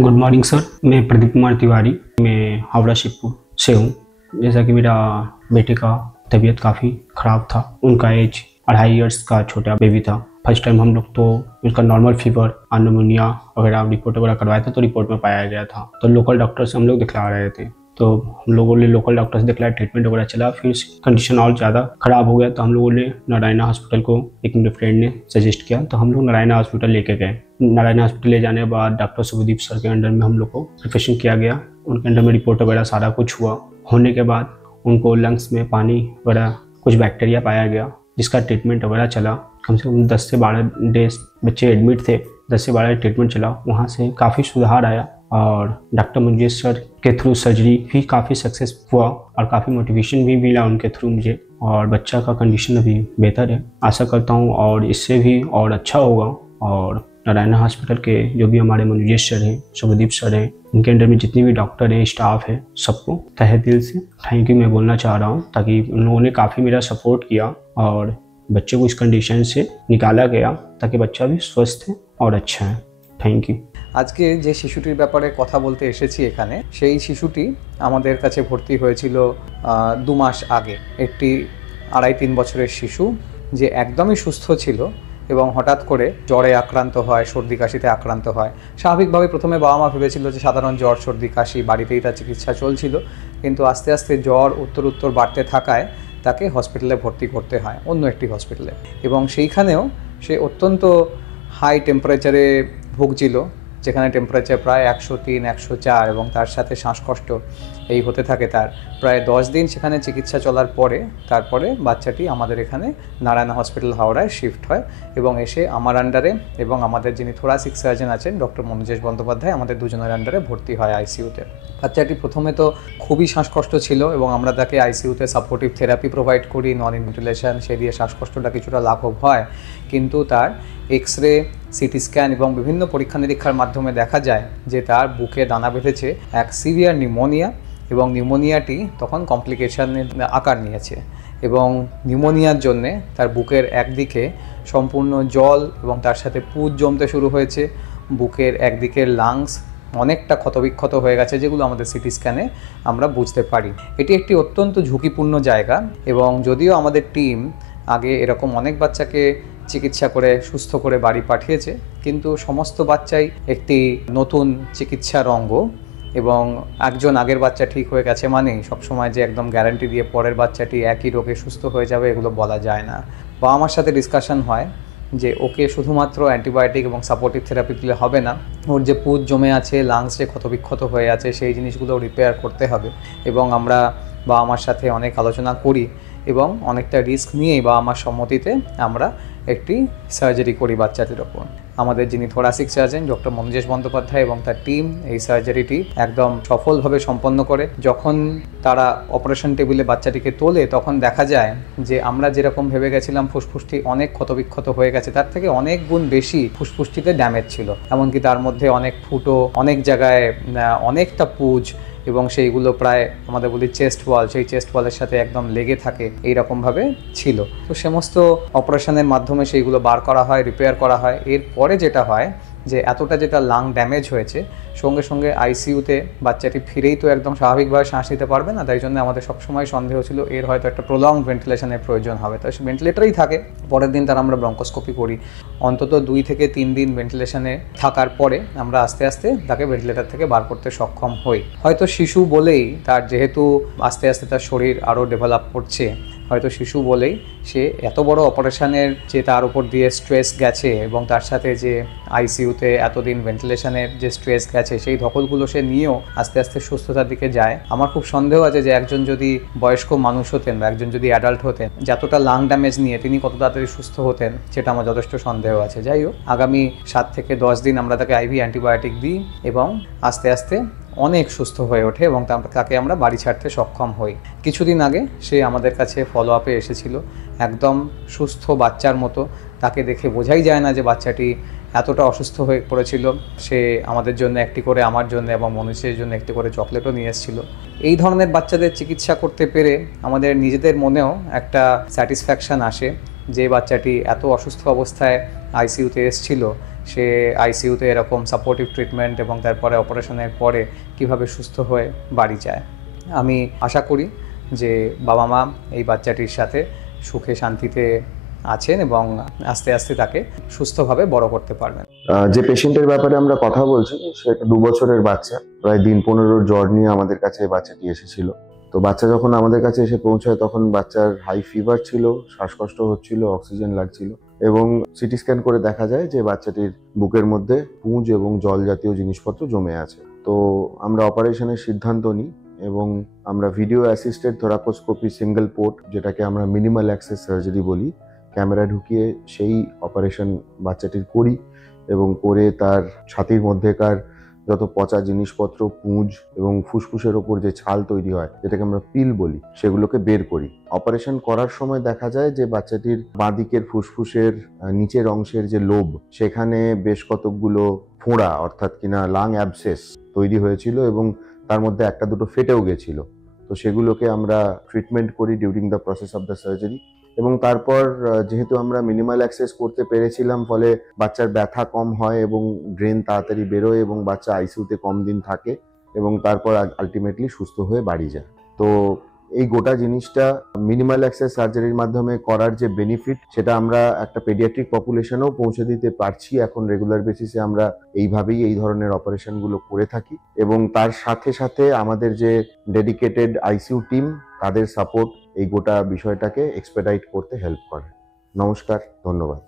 Good morning sir. मैं प्रदीप कुमार तिवारी, मैं हावड़ा शिवपुर से हूँ। जैसा कि मेरा बेटे का तबीयत काफ़ी ख़राब था। उनका एज 2.5 इयर्स का छोटा बेबी था। फर्स्ट टाइम हम लोग तो उसका नॉर्मल फीवर, निमोनिया वगैरह रिपोर्ट वगैरह करवाया था, तो रिपोर्ट में पाया गया था। तो लोकल डॉक्टर से हम लोग दिखला रहे थे, तो हम लोगों ने लोकल डॉक्टर से दिखलाया, ट्रीटमेंट वगैरह चला। फिर कंडीशन और ज़्यादा ख़राब हो गया, तो हम लोगों ने नारायणा हॉस्पिटल को, एक मेरे फ्रेंड ने सजेस्ट किया, तो हम लोग नारायणा हॉस्पिटल लेके गए। नारायणा हॉस्पिटल ले जाने के बाद डॉक्टर शुभदीप सर के अंडर में हम लोग को प्रिपरेशन किया गया। उनके अंडर में रिपोर्ट वगैरह सारा कुछ हुआ। होने के बाद उनको लंग्स में पानी वगैरह कुछ बैक्टीरिया पाया गया, जिसका ट्रीटमेंट वगैरह चला। कम से कम 10 से 12 डेज बच्चे एडमिट थे, 10 से 12 ट्रीटमेंट चला। वहाँ से काफ़ी सुधार आया और डॉक्टर मंजेश सर के थ्रू सर्जरी भी काफ़ी सक्सेस हुआ और काफ़ी मोटिवेशन भी मिला उनके थ्रू मुझे। और बच्चा का कंडीशन अभी बेहतर है। आशा करता हूँ और इससे भी और अच्छा होगा। और नारायणा हॉस्पिटल के जो भी हमारे मंजेश सर हैं, शुभदीप सर हैं, उनके अंडर में जितने भी डॉक्टर हैं, स्टाफ है, सबको तहे दिल से थैंक यू मैं बोलना चाह रहा हूँ, ताकि उन लोगों ने काफ़ी मेरा सपोर्ट किया और बच्चे को इस कंडीशन से निकाला गया, ताकि बच्चा भी स्वस्थ है और अच्छा है। Thank you. আজকে যে শিশুটির ব্যাপারে কথা বলতে এসেছি এখানে, সেই শিশুটি আমাদের কাছে ভর্তি হয়েছিল 2 মাস আগে। একটি 2.5-3 বছরের শিশু যে একদমই সুস্থ ছিল এবং হঠাৎ করে জ্বরে আক্রান্ত হয়, সর্দি কাশিতে আক্রান্ত হয়। স্বাভাবিকভাবে প্রথমে বাবা মা ভেবেছিল যে সাধারণ জ্বর, সর্দি কাশি, বাড়িতেই তার চিকিৎসা চলছিল। কিন্তু আস্তে আস্তে জ্বর উত্তর বাড়তে থাকায় তাকে হসপিটালে ভর্তি করতে হয়, অন্য একটি হসপিটালে। এবং সেইখানেও সে অত্যন্ত হাই টেম্পারেচারে ভুগছিল, যেখানে টেম্পারেচার প্রায় 103, 104 এবং তার সাথে শ্বাসকষ্ট এই হতে থাকে। তার প্রায় 10 দিন সেখানে চিকিৎসা চলার পরে তারপরে বাচ্চাটি আমাদের এখানে নারায়ণা হসপিটাল হাওড়ায় শিফট হয় এবং এসে আমার আন্ডারে এবং আমাদের যিনি থোরাসিক সার্জন আছেন ডক্টর মনোজেশ বন্দ্যোপাধ্যায়, আমাদের দুজনের আন্ডারে ভর্তি হয় আইসিইউতে। বাচ্চাটি প্রথমে তো খুবই শ্বাসকষ্ট ছিল এবং আমরা তাকে আইসিইউতে সাপোর্টিভ থেরাপি প্রোভাইড করি, নন ইনভেন্টিলেশন, সেই দিয়ে শ্বাসকষ্টটা কিছুটা লাঘব হয়। কিন্তু তার এক্স-রে, সিটি স্ক্যান এবং বিভিন্ন পরীক্ষা নিরীক্ষার মাধ্যমে দেখা যায় যে তার বুকে দানা বেঁধেছে এক সিভিয়ার নিউমোনিয়া এবং নিউমোনিয়াটি তখন কমপ্লিকেশনের আকার নিয়েছে। এবং নিউমোনিয়ার জন্যে তার বুকের একদিকে সম্পূর্ণ জল এবং তার সাথে পুঁজ জমতে শুরু হয়েছে। বুকের একদিকের লাংস অনেকটা ক্ষতবিক্ষত হয়ে গেছে, যেগুলো আমাদের সিটি স্ক্যানে আমরা বুঝতে পারি। এটি একটি অত্যন্ত ঝুঁকিপূর্ণ জায়গা এবং যদিও আমাদের টিম আগে এরকম অনেক বাচ্চাকে চিকিৎসা করে সুস্থ করে বাড়ি পাঠিয়েছে, কিন্তু সমস্ত বাচ্চাই একটি নতুন চিকিৎসার অঙ্গ এবং একজন আগের বাচ্চা ঠিক হয়ে গেছে মানে সবসময় যে একদম গ্যারান্টি দিয়ে পরের বাচ্চাটি একই রোগে সুস্থ হয়ে যাবে এগুলো বলা যায় না। বা আমার সাথে ডিসকাশন হয় যে ওকে শুধুমাত্র অ্যান্টিবায়োটিক এবং সাপোর্টিভ থেরাপি দিলে হবে না, ওর যে পুঁজ জমে আছে, লাংস যে ক্ষতবিক্ষত হয়ে আছে, সেই জিনিসগুলো রিপেয়ার করতে হবে। এবং আমরা বাবা মার সাথে অনেক আলোচনা করি এবং অনেকটা রিস্ক নিয়েই বা আমার সম্মতিতে আমরা একটি সার্জারি করি বাচ্চাটির ওপর। আমাদের যিনি থোরাসিক সার্জন ডক্টর মনোজেশ বন্দ্যোপাধ্যায় এবং তার টিম এই সার্জারিটি একদম সফলভাবে সম্পন্ন করে। যখন তারা অপারেশন টেবিলে বাচ্চাটিকে তোলে তখন দেখা যায় যে আমরা যেরকম ভেবে গেছিলাম ফুসফুসটি অনেক ক্ষতবিক্ষত হয়ে গেছে, তার থেকে অনেক গুণ বেশি ফুসফুসটিতে ড্যামেজ ছিল। এমনকি তার মধ্যে অনেক ফুটো, অনেক জায়গায় অনেকটা পুঁজ এবং সেইগুলো প্রায় আমাদের বলি চেস্ট ওয়াল, সেই চেস্ট ওয়ালের সাথে একদম লেগে থাকে, এইরকমভাবে ছিল। তো সমস্ত অপারেশনের মাধ্যমে সেইগুলো বার করা হয়, রিপেয়ার করা হয়। এরপরে যেটা হয় যে এতটা যেটা লাং ড্যামেজ হয়েছে, সঙ্গে সঙ্গে আইসিইউতে বাচ্চাটি ফিরেই তো একদম স্বাভাবিকভাবে শ্বাস নিতে পারবে না, তাই জন্য আমাদের সবসময় সন্দেহ ছিল এর হয়তো একটা প্রলং ভেন্টিলেশনের প্রয়োজন হবে। তো সে ভেন্টিলেটরেই থাকে। পরের দিন তার আমরা ব্রঙ্কোস্কোপি করি। অন্তত 2 থেকে 3 দিন ভেন্টিলেশনে থাকার পরে আমরা আস্তে আস্তে তাকে ভেন্টিলেটর থেকে বার করতে সক্ষম হই। হয়তো শিশু বলেই তার, যেহেতু আস্তে আস্তে তার শরীর আরও ডেভেলপ করছে, হয়তো শিশু বলেই সে এত বড় অপারেশনের যে তার উপর দিয়ে স্ট্রেস গেছে এবং তার সাথে যে আইসিইউতে এতদিন ভেন্টিলেশনের যে স্ট্রেস গেছে, সেই ধকলগুলো সে নিয়েও আস্তে আস্তে সুস্থতার দিকে যায়। আমার খুব সন্দেহ আছে যে একজন যদি বয়স্ক মানুষ হতেন বা একজন যদি অ্যাডাল্ট হতেন, যতটা লাং ড্যামেজ নিয়ে তিনি কত তাড়াতাড়ি সুস্থ হতেন সেটা আমার যথেষ্ট সন্দেহ আছে। যাই হোক, আগামী 7 থেকে 10 দিন আমরা তাকে আইভি অ্যান্টিবায়োটিক দিই এবং আস্তে আস্তে অনেক সুস্থ হয়ে ওঠে এবং তাকে আমরা বাড়ি ছাড়তে সক্ষম হই। কিছুদিন আগে সে আমাদের কাছে ফলো আপে এসেছিল, একদম সুস্থ বাচ্চার মতো। তাকে দেখে বোঝাই যায় না যে বাচ্চাটি এতটা অসুস্থ হয়ে পড়েছিল। সে আমাদের জন্য একটি করে, আমার জন্য এবং মনীষের জন্য একটি করে চকলেটও নিয়ে এসেছিল। এই ধরনের বাচ্চাদের চিকিৎসা করতে পেরে আমাদের নিজেদের মনেও একটা স্যাটিসফ্যাকশান আসে যে বাচ্চাটি এত অসুস্থ অবস্থায় আইসিইউতে এসেছিল, সে আইসিইউতে এরকম সাপোর্টিভ ট্রিটমেন্ট এবং তারপরে অপারেশনের পরে কিভাবে সুস্থ হয়ে বাড়ি যায়। আমি আশা করি যে বাবা মা এই বাচ্চাটির সাথে সুখে শান্তিতে আছেন এবং আস্তে আস্তে তাকে সুস্থভাবে বড় করতে পারবেন। যে পেশেন্টের ব্যাপারে আমরা কথা বলছি সে একটা 2 বছরের বাচ্চা, প্রায় দিন 15 জ্বর নিয়ে আমাদের কাছে বাচ্চাটি এসেছিল। তো বাচ্চা যখন আমাদের কাছে এসে পৌঁছায় তখন বাচ্চার হাই ফিভার ছিল, শ্বাসকষ্ট হচ্ছিল, অক্সিজেন লাগছিল এবং সিটি স্ক্যান করে দেখা যায় যে বাচ্চাটির বুকের মধ্যে পুঁজ এবং জল জাতীয় জিনিসপত্র জমে আছে। তো আমরা অপারেশনের সিদ্ধান্ত নিই এবং আমরা ভিডিও অ্যাসিস্টেড থোরাকোস্কোপি সিঙ্গেল পোর্ট, যেটাকে আমরা মিনিমাল অ্যাক্সেস সার্জারি বলি, ক্যামেরা ঢুকিয়ে সেই অপারেশন বাচ্চাটির করি এবং করে তার ছাতির মধ্যেকার যত পচা জিনিসপত্র, পুঁজ এবং ফুসফুসের ওপর যে ছাল তৈরি হয় যেটাকে আমরা পিল বলি, সেগুলোকে বের করি। অপারেশন করার সময় দেখা যায় যে বাচ্চাটির বাঁ দিকের ফুসফুসের নিচের অংশের যে লোব, সেখানে বেশ কতকগুলো ফোঁড়া অর্থাৎ কিনা লাং অ্যাবসেস তৈরি হয়েছিল এবং তার মধ্যে একটা দুটো ফেটেও গেছিল। তো সেগুলোকে আমরা ট্রিটমেন্ট করি during the process of the surgery এবং তারপর যেহেতু আমরা মিনিমাল অ্যাক্সেস করতে পেরেছিলাম ফলে বাচ্চার ব্যথা কম হয় এবং ড্রেন তাড়াতাড়ি বেরোয় এবং বাচ্চা আইসিইউতে কম দিন থাকে এবং তারপর আলটিমেটলি সুস্থ হয়ে বাড়ি যায়। তো এই গোটা জিনিসটা মিনিমাল অ্যাক্সেস সার্জারির মাধ্যমে করার যে বেনিফিট, সেটা আমরা একটা পেডিয়াট্রিক পপুলেশনেও পৌঁছে দিতে পারছি। এখন রেগুলার বেসিসে আমরা এইভাবেই এই ধরনের অপারেশনগুলো করে থাকি এবং তার সাথে সাথে আমাদের যে ডেডিকেটেড আইসিইউ টিম, তাদের সাপোর্ট এই গোটা বিষয়টাকে এক্সপেডাইট করতে হেল্প করে। নমস্কার, ধন্যবাদ।